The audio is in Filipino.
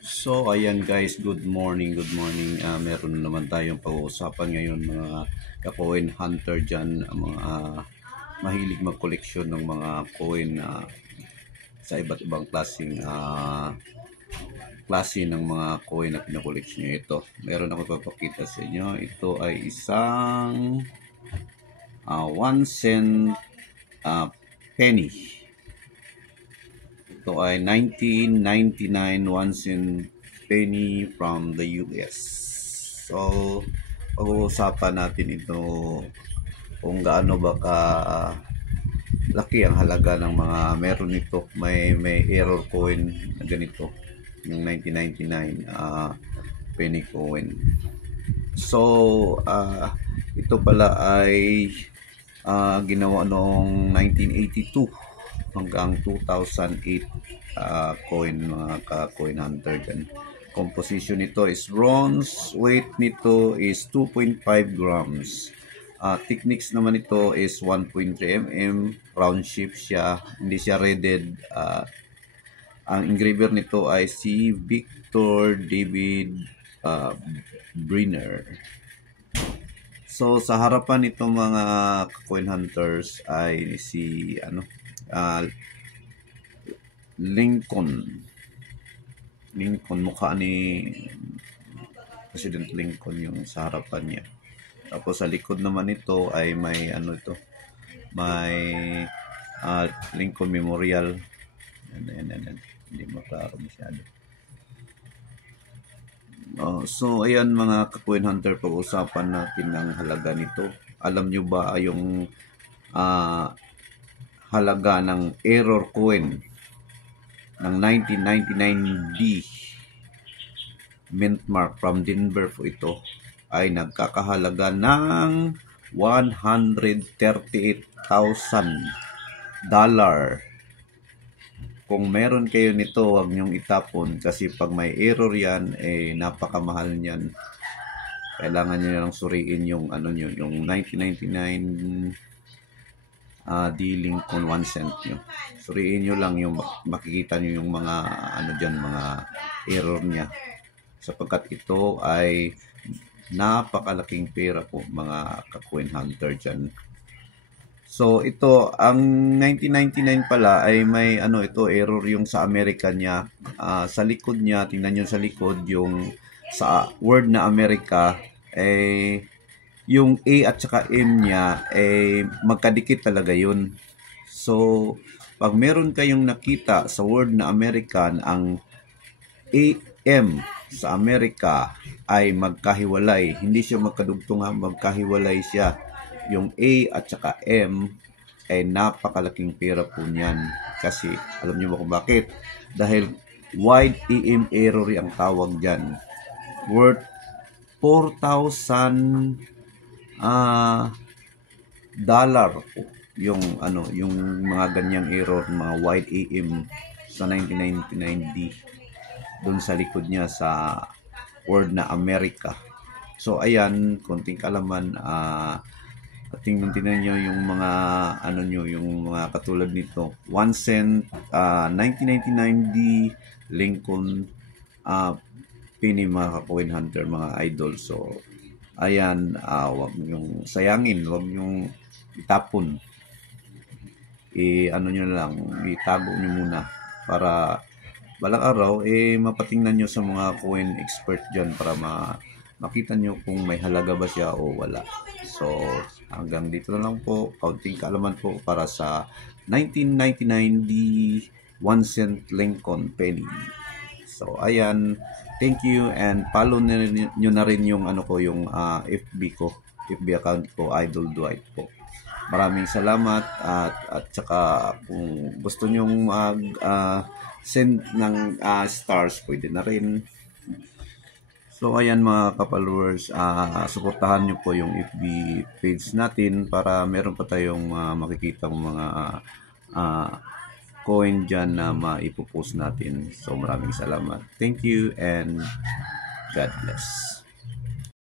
So, ayan guys, good morning, good morning. Meron na naman tayong pag-uusapan ngayon mga ka-coin hunter dyan, ang mga mahilig mag-koleksyon ng mga coin sa iba't ibang klase ng mga coin na pinakoleksyon nyo. Ito, meron ako papakita sa inyo. Ito ay isang 1 cent penny. Ito ay 1999 1 cent penny from the US. So, pag-uusapan natin ito kung gaano ba ka laki ang halaga ng mga meron nito. May error coin na ganito, yung 1999 penny coin. So, ito pala ay ginawa noong 1982 hanggang 2008 coin, mga ka-coin hunter dyan. Composition nito is bronze. Weight nito is 2.5 grams. Thickness naman ito is 1.3 mm. Round shape siya. Hindi siya rated. Ang engraver nito ay si Victor David Brenner. So, sa harapan nitong mga coin hunters ay si Lincoln, mukha ni President Lincoln yung sa harapan niya. Tapos sa likod naman nito ay may may Lincoln Memorial. Hindi maklaro masyado. So ayan mga ka-coin hunter, pag-usapan natin ang halaga nito. Alam nyo ba yung halaga ng error coin ng 1999D mint mark from Denver po, ito ay nagkakahalaga ng $138,000. Kung meron kayo nito, huwag niyong itapon kasi pag may error yan, napakamahal niyan. Kailangan niyo lang suriin yung yung 1999 D Lincoln 1 cent nyo. Suriin nyo lang yung makikita nyo yung mga mga error niya, sapagkat ito ay napakalaking pera po mga ka-coin hunter dyan. So ito, ang 1999 pala ay may error yung sa America niya. Sa likod niya, tingnan nyo sa likod, yung sa word na America yung A at saka M niya magkadikit talaga yun. So pag meron kayong nakita sa word na American, ang AM sa America ay magkahiwalay, hindi siya magkadugtong, magkahiwalay siya. Yung A at saka M ay napakalaking pera po niyan. Kasi alam niyo ba kung bakit? Dahil wide AM error ang tawag dyan. Worth 4,000 dollar po yung yung mga ganyang error, mga wide AM sa 1999D doon sa likod niya sa word na America. So ayan, konting kalaman. Tingnan niyo yung mga yung mga katulad nito, 1 cent 1999D Lincoln penny, mga ka-coin hunter, mga idol. So ayan, wag nyong sayangin, wag nyong itapon. Nyo lang, itago nyo muna para balang araw mapatingnan nyo sa mga coin expert dyan para makita nyo kung may halaga ba siya o wala. So hanggang dito na lang po, kaunting kaalaman po para sa 1999D 1 cent Lincoln penny. So ayan, thank you, and follow nyo na rin yung yung FB account ko, Idol Dwight po. Maraming salamat, at saka kung gusto nyo send ng stars, pwede na rin. So ayan mga ka-followers, suportahan nyo po yung FB page natin para meron pa tayong makikita mga coin dyan na maipopost natin. So maraming salamat. Thank you and God bless.